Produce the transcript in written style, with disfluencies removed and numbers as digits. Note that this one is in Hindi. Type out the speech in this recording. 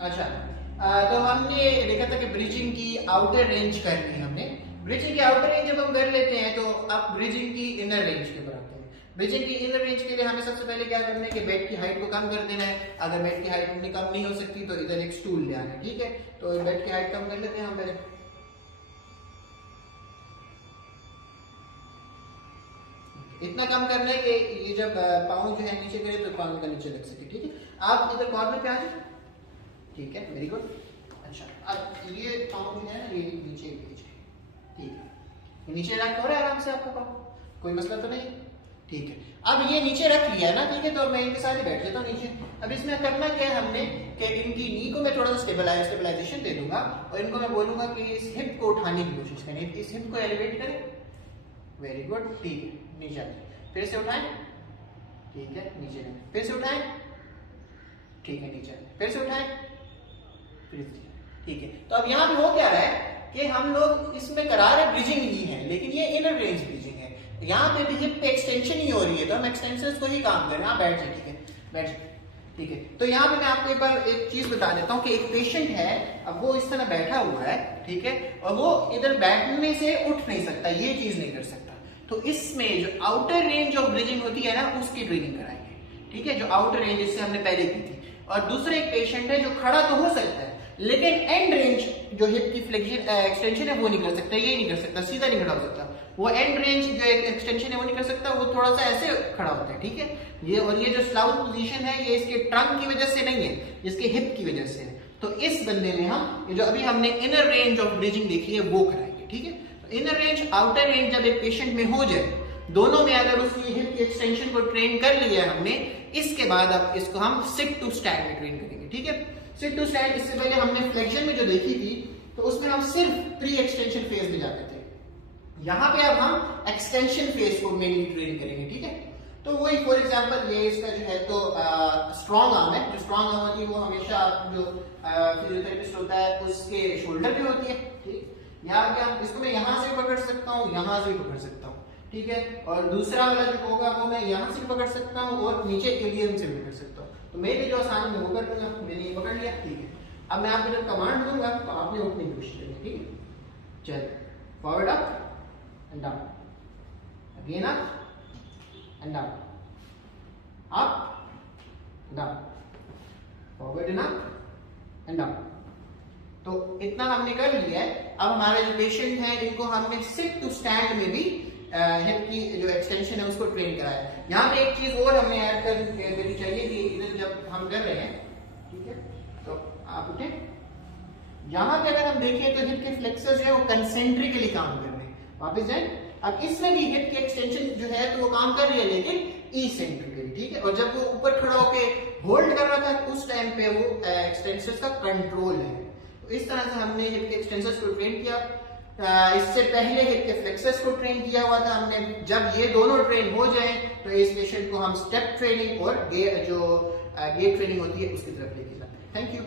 अच्छा, तो हमने देखा था कि ब्रिजिंग की आउटर रेंज करनी है हमने। ब्रिजिंग की आउटर रेंज जब हम कर लेते हैं तो अब ब्रिजिंग की इनर रेंज के ऊपर आते हैं। ब्रिजिंग की इनर रेंज के लिए हमें सबसे पहले क्या करना है कि बेड की हाइट को कम कर देना है। अगर बेड की हाइट इतनी कम नहीं हो सकती तो इधर एक स्टूल ले आना है, ठीक है। तो बेड की हाइट कम कर लेते हैं हम पहले। इतना कम करना है कि ये जब पाँव जो है नीचे करे तो पाँव का नीचे लग सके, ठीक है। आप इधर कॉर्नर पे आ जाए, ठीक है, वेरी गुड। अच्छा, अब ये पाँव जो है ना ये नीचे भेज, ठीक है, ये नीचे रख हो रहा है आराम से आपका पाँव, कोई मसला तो नहीं, ठीक है। अब ये नीचे रख लिया ना, ठीक है, तो मैं इनके साथ ही बैठ जाता हूँ नीचे। अब इसमें करना क्या है हमने कि इनकी नी को मैं थोड़ा सा स्टेबलाइजेशन दे दूंगा और इनको मैं बोलूंगा कि इस हिप को उठाने की कोशिश करें, इस हिप को एलिवेट करें, वेरी गुड, ठीक है, नीचे फिर से उठाएं, ठीक है, नीचे फिर से उठाएं, ठीक है, नीचे फिर से उठाएं, ठीक है। तो अब यहाँ पे हो क्या रहा है कि हम लोग इसमें करा रहे ब्रिजिंग ही है, लेकिन ये इनर रेंज ब्रिजिंग है। यहाँ पे भी हिप पे एक्सटेंशन ही हो रही है, तो हम एक्सटेंशंस को ही काम कर रहे हैं। बैठ जाए, ठीक है, बैठ जाए, ठीक है। तो यहाँ पे मैं आपको एक बार एक चीज बता देता हूँ कि एक पेशेंट है, अब वो इस तरह बैठा हुआ है, ठीक है, और वो इधर बैठने से उठ नहीं सकता, ये चीज नहीं कर सकता। तो इसमें जो आउटर रेंज ऑफ ब्रिजिंग होती है ना, उसकी ट्रेनिंग कराएंगे, ठीक है, जो आउटर रेंज जिससे हमने पहले की थी। और दूसरा एक पेशेंट है जो खड़ा तो हो सकता है लेकिन एंड रेंज जो हिप की फ्लेक्शन एक्सटेंशन है वो नहीं कर सकता, ये नहीं कर सकता, सीधा नहीं खड़ा हो सकता। वो एंड रेंज जो एक्सटेंशन है वो नहीं कर सकता, वो थोड़ा सा ऐसे खड़ा होता है, ठीक है। ये और ये जो स्लाउट पोजीशन है ये इसके ट्रंक की वजह से नहीं है, इसके हिप की वजह से है। तो इस बंदे में हम जो अभी हमने इनर रेंज ऑफ ब्रिजिंग देखी है वो कराएंगे, ठीक है। इनर रेंज आउटर रेंज जब एक पेशेंट में हो जाए, दोनों में अगर उसकी हिप की एक्सटेंशन को ट्रेन कर लिया है हमने, इसके बाद अब इसको हम सिट टू स्टैंड में ट्रेन करेंगे, ठीक है। सिट टू स्टैंड इससे पहले हमने फ्लेक्शन में जो देखी थी तो उसमें हम सिर्फ प्री एक्सटेंशन फेज में जाते थे। यहाँ पे अब हम एक्सटेंशन फेज को मेनली ट्रेन करेंगे, ठीक है। तो वही फॉर एग्जांपल ये इसका जो है तो स्ट्रॉन्ग आर्म है, जो स्ट्रॉन्ग आर्म होती है वो हमेशा जो फिजियोथेरेपिस्ट होता है उसके शोल्डर पे होती है, ठीक। यहाँ पे हम इसको मैं यहाँ से पकड़ सकता हूँ, यहाँ से भी पकड़ सकता हूँ, ठीक है। और दूसरा वाला जो होगा वो मैं यहाँ से पकड़ सकता हूँ और नीचे एलियन से भी पकड़ सकता हूँ। तो मेरे जो आसानी में वो कर दूंगा, मैंने ये पकड़ लिया, ठीक है। अब मैं आपको जब कमांड दूंगा तो आपने उठने की कोशिश करनी, ठीक है। चल, forward up and down, again up and down, up down, forward and up and down. तो इतना हमने कर लिया है। अब हमारे जो पेशेंट है इनको हमने सिट टू स्टैंड में भी हिप की जो एक्सटेंशन है उसको ट्रेन कराया। यहाँ पे एक चीज और हमें ऐड कर देनी चाहिए कि इधर जब हम कर रहे हैं, ठीक है, तो आप उठे, यहाँ पे अगर हम देखें तो हिप के फ्लेक्सर्स जो है वो कंसेंट्रिकली काम कर रहे हैं, वापस जाए। अब इसमें भी हिप की एक्सटेंशन जो है तो वो काम कर रही है लेकिन इसेंट्रिकली, ठीक है। और जब वो ऊपर खड़ा होके होल्ड कर रहा था उस टाइम पे वो एक्सटेंसर्स का कंट्रोल है। तो इस तरह से हमने हिप के एक्सटेंसर्स को ट्रेन किया। इससे पहले हिप के फ्लेक्सर्स को ट्रेन किया हुआ था हमने। जब ये दोनों ट्रेन हो जाएं तो इस पेशेंट को हम स्टेप ट्रेनिंग और गेट ट्रेनिंग होती है उसकी तरफ लेके जाते हैं। Thank you.